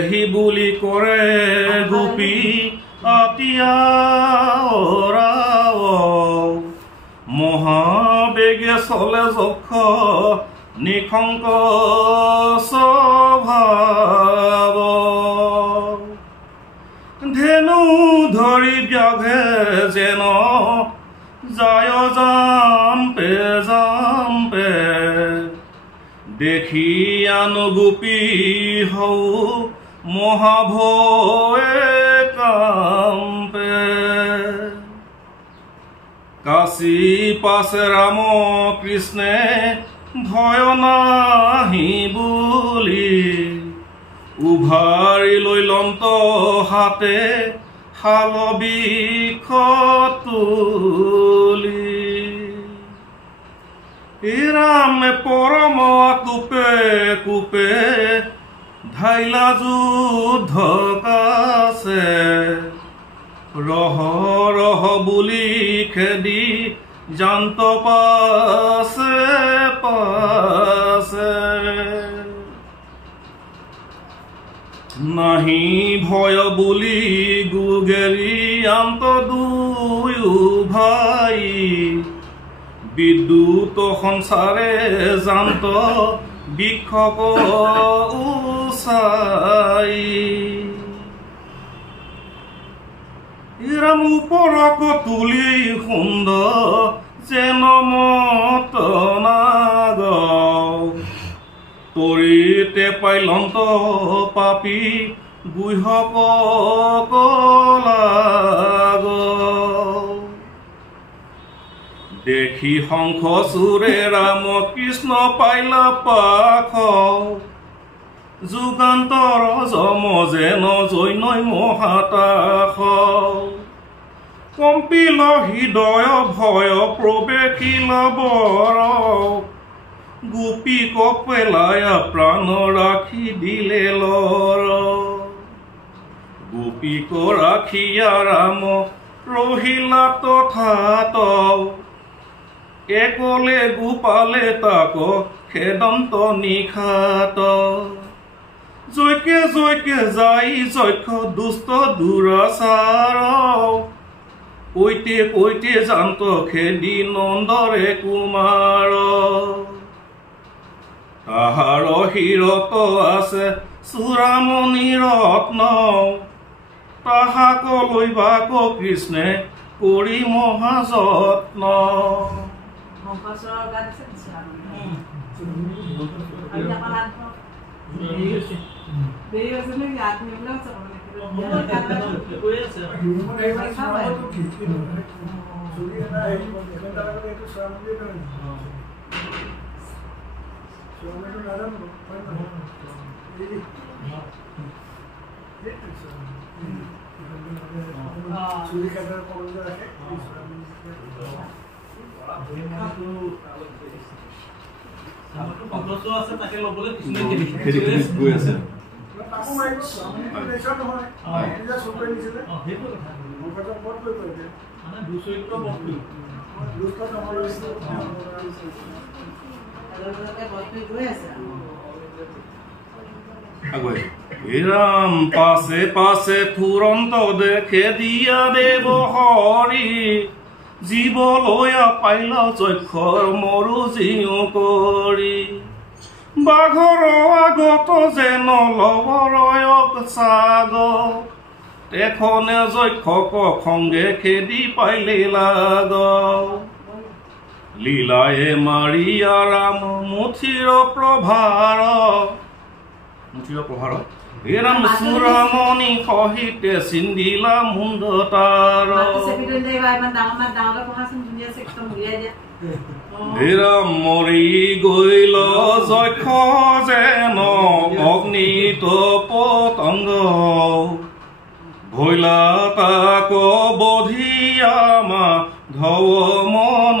পালেহি বুলি কৰে গোপী আতিয়া মহাবেগে চলে যক্ষ নিশংক স্বভাৱ ধেনু ধৰি ব্যাঘে যেন যায় জাম্পে দেখি আনো গোপী হৌ মহাভয়ে কাম্পে কাশী পাছে ৰাম কৃষ্ণে ভয় নাহি বুলি উভাৰি লৈ লন্ত হাতে শাল বৃক্ষ তুলি ৰামে পৰম কোপে কোপে ধাইলা যুদ্ধ কাছে ৰহ ৰহ বুলি খেদি জান্ত পাছে পাছে নাহি ভয় বুলি গুগেৰি আন্ত দুয়ো ভাই বিদ্যুৎ সংসাৰে জান্ত বিক্ষক উচাই ৰাম ওপৰক তুলি সুন্দৰ যেন মত নাগ তৰিতে পাইলন্ত পাপী গুহক লাগ দেখি শংখ চুৰে ৰাম কৃষ্ণ পাইলা পাখ যুগান্তৰ যম যেন জৈনই মহাতাস কম্পিল হৃদয় ভয় প্ৰৱেশিল বৰ গোপীক পেলায়া প্ৰাণ ৰাখি দিলে লৰ গোপীক ৰাখিয়া ৰাম ৰহিলা তথাত একলে গোপালে তাক খেদন্ত নিখাত জৈকে জৈকে যাই যক্ষ দুষ্ট দুৰাচাৰ কৈতে কৈতে জান্ত খেদি নন্দৰে কুমাৰ তাহাৰ শিৰত আছে চূড়ামণি ৰত্ন তাহাক লৈবাক কৃষ্ণে কৰি মহাযত্ন ৰাম পাছে পাছে ফুৰন্ত দেখে দিয়া দেৱ হৰি জীৱ লয়া পাইলা যক্ষৰ মৰু জিও কৰি বাঘৰ আগত যেন লৱৰয়ক চাগ তেখনে যক্ষক খংগে খেদি পাইলে লাগ লীলায়ে মাৰিয়া ৰাম মুঠিৰ প্ৰভাৰ ৰাম চূড়ামণি সহিতে চিন্দিলা মুণ্ড তাৰ ৰাম মৰি গৈল যক্ষ যেন অগ্নিত পতংগ ভৈলা তাক বধিয়ামা ধৱ মন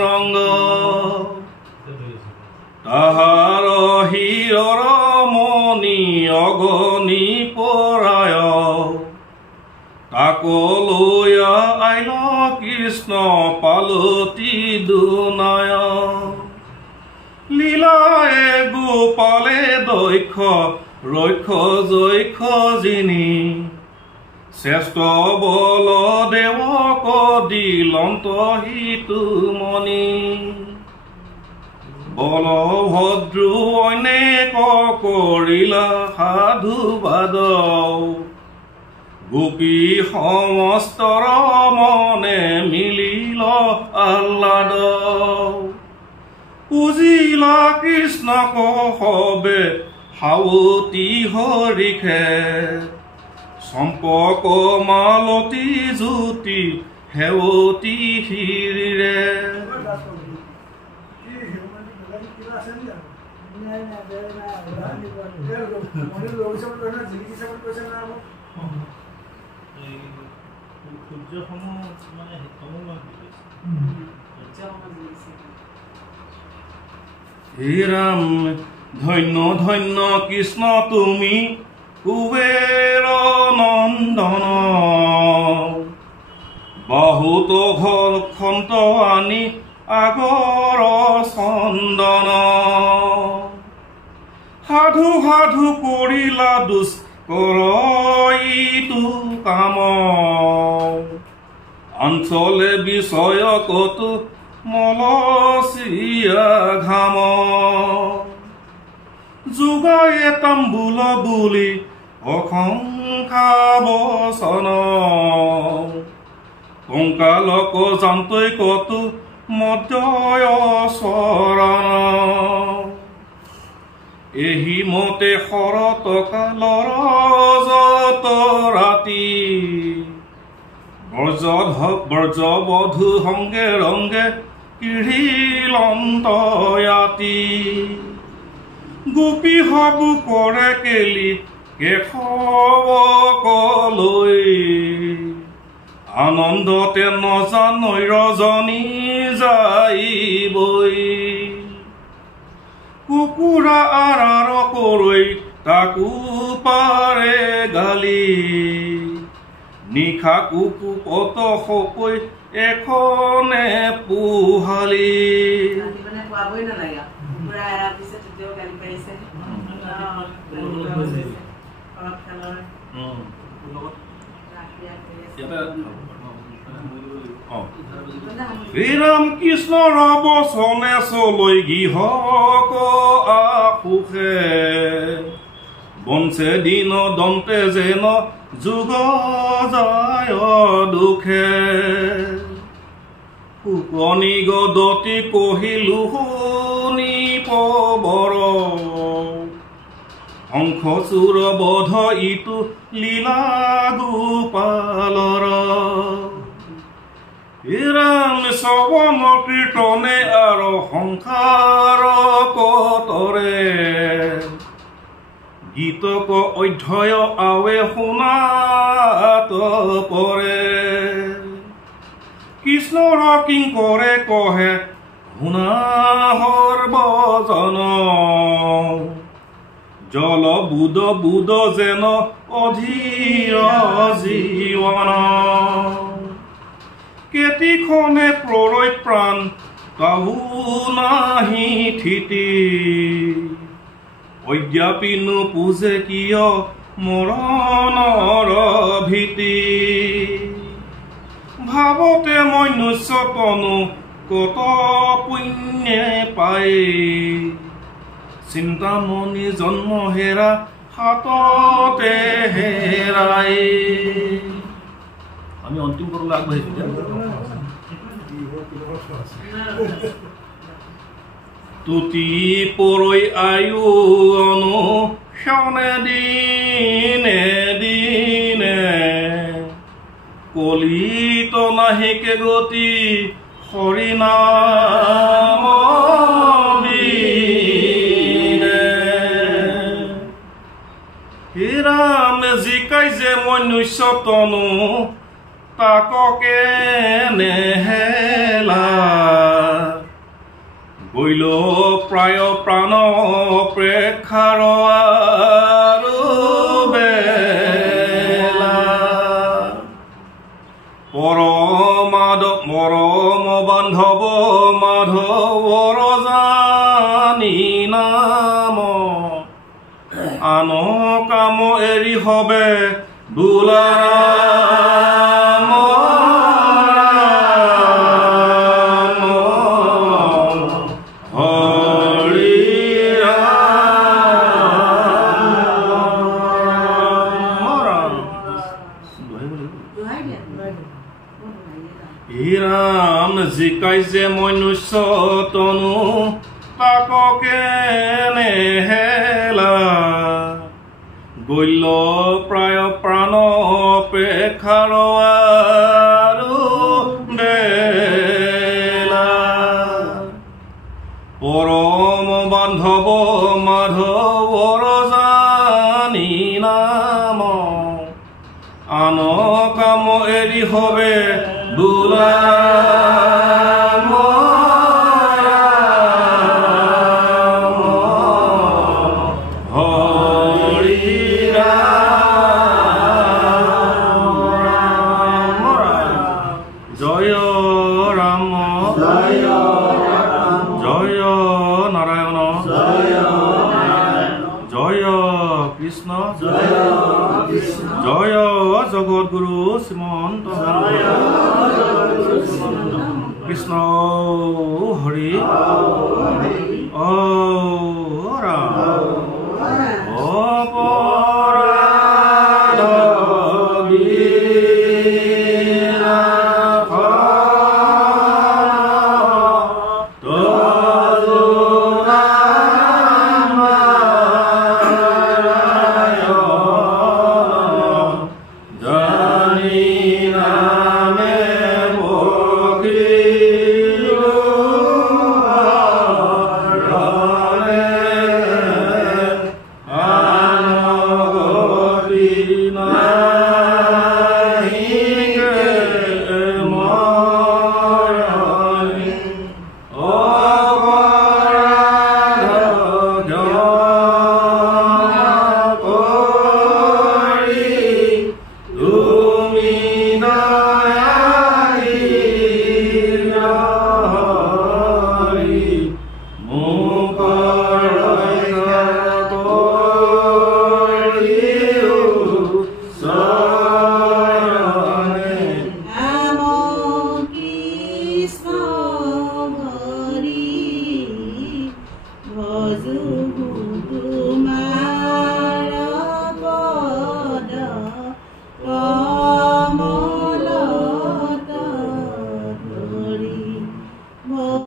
ৰংগ তাহাৰ হিৰৰ মণি অগনি পৰায় তাক লয়া আইল কৃষ্ণ পালতি দুনায় লীলায়ে গোপালে দক্ষ ৰক্ষ জৈখ যিনি শ্ৰেষ্ঠ বল দেৱক দিলন্ত হিতুমণি বলভদ্ৰ অনেক কৰিলা সাধুবাদ গোপী সমস্তৰ মনে মিলিল আহ্লাদ পুজিলা কৃষ্ণক সবে সাৱতী হৰিষে চম্পক মালতী জ্যোতি সেৱতী শিৰিৰে হে ৰাম ধন্য ধন্য কৃষ্ণ তুমি কুবেৰ নন্দন বহুত ঘৰখন্ত আনি আগৰ চন্দন সাধু সাধু কৰিলা দুষ্কৰ ইটো কাম অঞ্চলে বিষয়কত মলচিয়া ঘাম যোগায়ে তাম্বুল বুলি অসংখ্যা বচন কংকালক জান্তৈ কতো মদয় চৰণ এহি মতে শৰত কালৰ যত ৰাতি ব্ৰজবধূ সংগে ৰংগে কিঢ়িলন্তয়াতি গোপী হবু কৰে কেলি কেশৱকলৈ আনন্দতে নজানৈ ৰজনী যাইবই কুকুৰা আৰাৰ কৰৈ তাকো পাৰে গালি নিশা কুকুপত সকৈ এখনে পোহালি শ্ৰীৰাম কৃষ্ণৰ বচনে চলৈ গৃহক আশুষে বঞ্চে দিন দন্তে যেন যুগ যায় দুখে শুকনি গদতি কহিলো শুনি পবৰ শংখচূড় বধ ইটো লীলা গোপালৰ ৰাম শ্ৰৱণ কীৰ্তনে আৰু সংসাৰ কতৰে গীতক অধ্যয় আৱে শুনাত পৰে কৃষ্ণৰ কিংকৰে কহে শুনা সৰ্বজন জল বুদ বুদ যেন অধীৰ জীৱন কেতিখনে প্ৰৰৈ প্ৰাণ কাহু নাহি থিতি অদ্যাপিনো পূজে কিয় মৰণৰ ভীতি ভাৱতে মনুষ্যতনো কত পুণ্যে পায় চিন্তামণি জন্ম হেৰা হাততে হেৰাই আমি অন্তিম কৰলৈ আগবাঢ়িছো তুতি পৰৈ আয়ু অনুসনে দিনে দিনে কলিত নাহিকে গতি হৰিনাম হে ৰাম জিকাই যে মনুষ্যতনো তাককে নেহেলা গৈল প্ৰায় প্ৰাণ প্ৰেক্ষাৰ আৰু বেলা মৰম বান্ধৱ মাধৱৰ জানি নাম আন কাম এৰি হবে দুলাৰাম হৰি ৰাম জিকাই যে মনুষ্য তনু তাককে নেহেলা গল্য প্ৰায় প্ৰাণ অপেক্ষাৰ আৰু বেলা পৰম বান্ধৱ মাধৱৰ জানি নাম আন কাম এৰি হবে দুলাৰাম হৰি ৰাম জয় ৰাম জয় নাৰায়ণ জয় কৃষ্ণ জয় জগৎগুৰু শ্ৰীমন্ত কৃষ্ণ হৰি ৰাম অপৰাধ